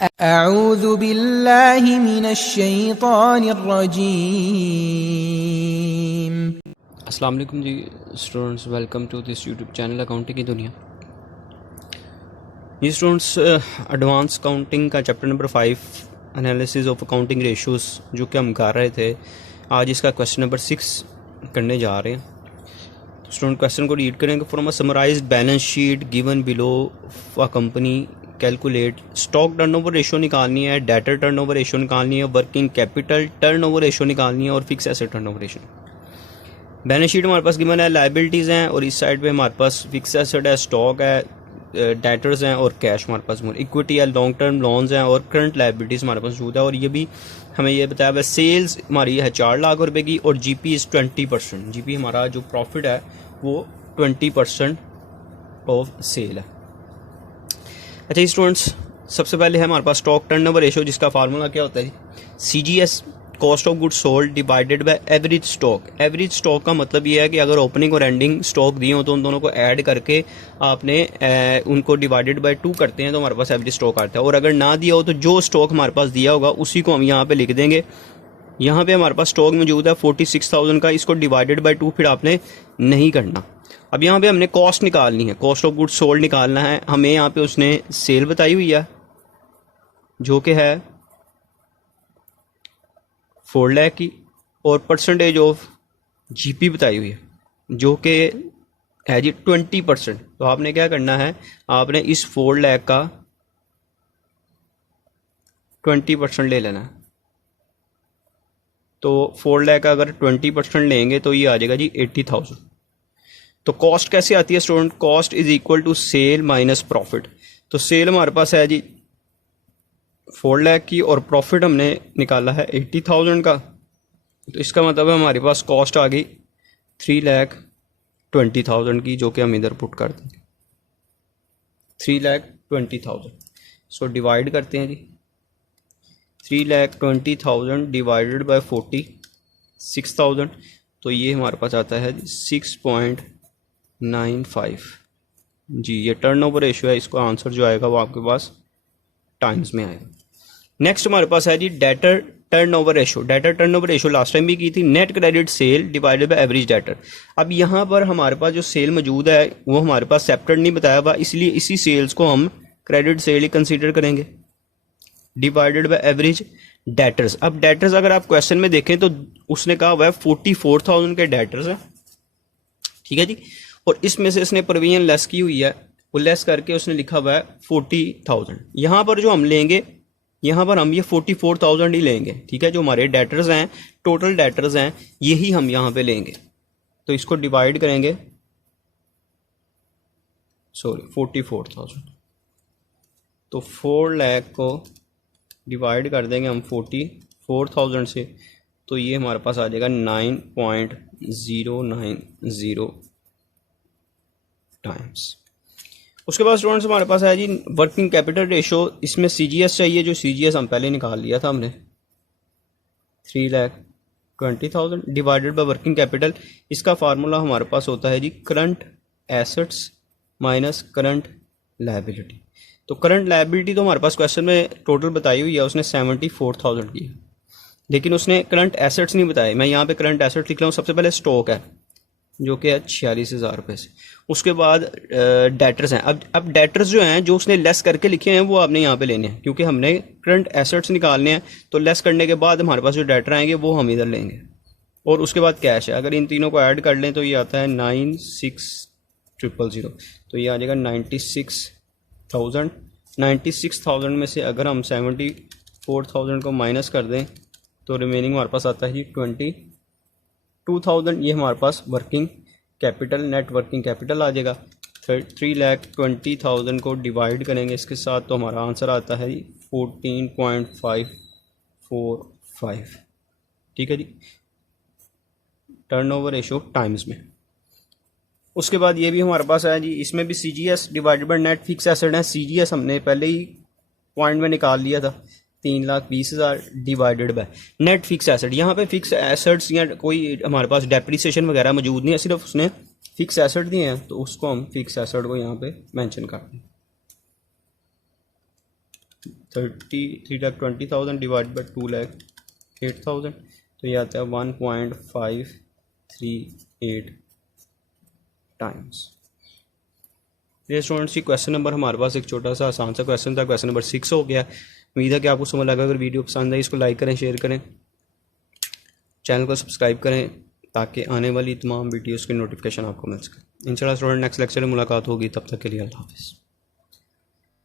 अऊज़ु बिल्लाहि मिनश्शैतानिर्रजीम। अस्सलाम वालेकुम जी students, welcome to this YouTube channel accounting की दुनिया। जी स्टूडेंट्स, एडवांस काउंटिंग का chapter number 5 analysis of accounting ratios जो कि हम कर रहे थे, आज इसका क्वेश्चन नंबर 6 करने जा रहे हैं। तो स्टूडेंट क्वेश्चन को रीड करेंगे। From a summarised balance sheet given below a company calculate stock turnover ratio निकालनी है, डेटर टर्नओवर रेशियो निकालनी है, वर्किंग कैपिटल टर्नओवर रेशियो निकालनी है और fix asset turnover ratio. Balance sheet हमारे पास गिवन है, लाइबिलिटीज़ हैं और इस साइड पे हमारे पास फिक्स एसेट है, स्टॉक है, डेटर्स हैं और कैश हमारे पास इक्विटी है, लॉन्ग टर्म लोन्स हैं और करंट लाइबिलिटीज़ हमारे पास मौजूद है। और ये भी हमें ये बताया हुआ सेल्स हमारी है 4 लाख रुपए की और जीपी इज़ 20%। जीपी हमारा जो प्रॉफिट है वो 20% ऑफ सेल है। अच्छा स्टूडेंट्स, सबसे पहले है हमारे पास स्टॉक टर्नओवर रेशियो, जिसका फार्मूला क्या होता है, CGS cost of good sold divided by average stock. Average stock का मतलब ये है कि अगर ओपनिंग और एंडिंग स्टॉक दिए हो तो उन दोनों को ऐड करके आपने उनको डिवाइडेड बाय 2 करते हैं तो हमारे पास एवरेज स्टॉक आता है। और अगर ना दिया हो तो जो स्टॉक हमारे पास दिया होगा उसी को हम यहाँ पे लिख देंगे। यहाँ पे हमारे पास स्टॉक मौजूद है 46,000 का, इसको डिवाइडेड बाय 2 फिर आपने नहीं करना। अब यहाँ पे हमने कॉस्ट निकालनी है, कॉस्ट ऑफ गुड सोल्ड निकालना है। हमें यहाँ पे उसने सेल बताई हुई है जो कि है 4 लाख की और परसेंटेज ऑफ जीपी बताई हुई है जो कि है जी 20%। तो आपने क्या करना है, आपने इस 4 लाख का 20% ले लेना है। तो 4 लाख का अगर 20% लेंगे तो ये आ जाएगा जी 80,000। तो कॉस्ट कैसे आती है student, cost is equal to sell minus profit. तो सेल हमारे पास है जी 4 लाख की और प्रॉफिट हमने निकाला है 80,000 का। तो इसका मतलब है हमारे पास कॉस्ट आ गई 3,20,000 की, जो कि हम इधर पुट कर देंगे 3,20,000। सो डिवाइड करते हैं जी, 3,20,000 डिवाइडेड बाय 46,000, तो ये हमारे पास आता है 6.95 जी। ये टर्नओवर रेशियो है, इसका आंसर जो आएगा वो आपके पास टाइम्स में आएगा। नेक्स्ट हमारे पास है जी debtor turnover ratio. Debtor turnover ratio last time भी की थी, net credit sale divided by average debtor. अब यहाँ पर हमारे पास जो सेल मौजूद है वो हमारे पास सेपरेट नहीं बताया हुआ, इसलिए इसी सेल्स को हम क्रेडिट सेल ही कंसीडर करेंगे डिवाइडेड बाय एवरेज डेटर्स। अब डेटर्स अगर आप क्वेश्चन में देखें तो उसने कहा हुआ है 44,000 के डेटर्स हैं, ठीक है जी। और इसमें से इसने प्रोविजन लेस की हुई है, वो लेस करके उसने लिखा हुआ है 40,000। यहाँ पर जो हम लेंगे, यहाँ पर हम ये 44,000 ही लेंगे, ठीक है। जो हमारे डेटर्स हैं, टोटल डेटर्स हैं, यही हम यहाँ पे लेंगे। तो इसको डिवाइड करेंगे 44,000। तो 4 लाख को डिवाइड कर देंगे हम 44,000 से, तो ये हमारे पास आ जाएगा 9.090 टाइम्स। उसके बाद स्टूडेंट्स हमारे पास है जी वर्किंग कैपिटल रेशियो। इसमें CGS चाहिए, जो CGS हम पहले निकाल लिया था हमने 3,20,000 डिवाइडेड बाय वर्किंग कैपिटल। इसका फार्मूला हमारे पास होता है जी current assets minus current liability. तो करंट लायबिलिटी तो हमारे पास क्वेश्चन में टोटल बताई हुई है, उसने 74,000 की है, लेकिन उसने करंट एसेट्स नहीं बताए। मैं यहाँ पे करंट एसेट्स लिख रहा हूँ। सबसे पहले स्टॉक है जो कि है 46,000 रुपये से। उसके बाद डेटर्स हैं। अब डेटर्स जो हैं, जो उसने लेस करके लिखे हैं, वो आपने यहाँ पे लेने हैं, क्योंकि हमने करंट एसेट्स निकालने हैं। तो लेस करने के बाद हमारे पास जो डेटर आएंगे वो हम इधर लेंगे। और उसके बाद कैश है, अगर इन तीनों को ऐड कर लें तो ये आता है 96,000। तो ये आ जाएगा 96,000। 96,000 में से अगर हम 74,000 को माइनस कर दें तो रिमेनिंग हमारे पास आता है जी 22,000। ये हमारे पास working capital, net working capital आ जाएगा। 3,20,000 को डिवाइड करेंगे इसके साथ, तो हमारा आंसर आता है 14.545, ठीक है जी, टर्नओवर रेशियो टाइम्स में। उसके बाद ये भी हमारे पास है जी, इसमें भी CGS divided by net fix asset है। CGS हमने पहले ही पॉइंट में निकाल लिया था, 3,20,000 divided by net fix asset. यहाँ पे फिक्स एसेट्स या कोई हमारे पास डेप्रिसिएशन वगैरह मौजूद नहीं है, सिर्फ उसने फिक्स एसेट दिए हैं, तो उसको हम फिक्स एसेट को यहाँ पे मेंशन करते हैं। 3,20,000 डिवाइड बाई 2,08,000, तो ये आता है 1.538 टाइम्स। ये स्टूडेंट्स की क्वेश्चन नंबर हमारे पास एक छोटा सा आसान सा क्वेश्चन था, क्वेश्चन नंबर 6 हो गया। उम्मीद है कि आपको समझ लगा। अगर वीडियो पसंद आई इसको लाइक करें, शेयर करें, चैनल को सब्सक्राइब करें ताकि आने वाली तमाम वीडियोस की नोटिफिकेशन आपको मिल सके। इंशाल्लाह स्टूडेंट नेक्स्ट लेक्चर में मुलाकात होगी, तब तक के लिए अल्लाह हाफ़िज़।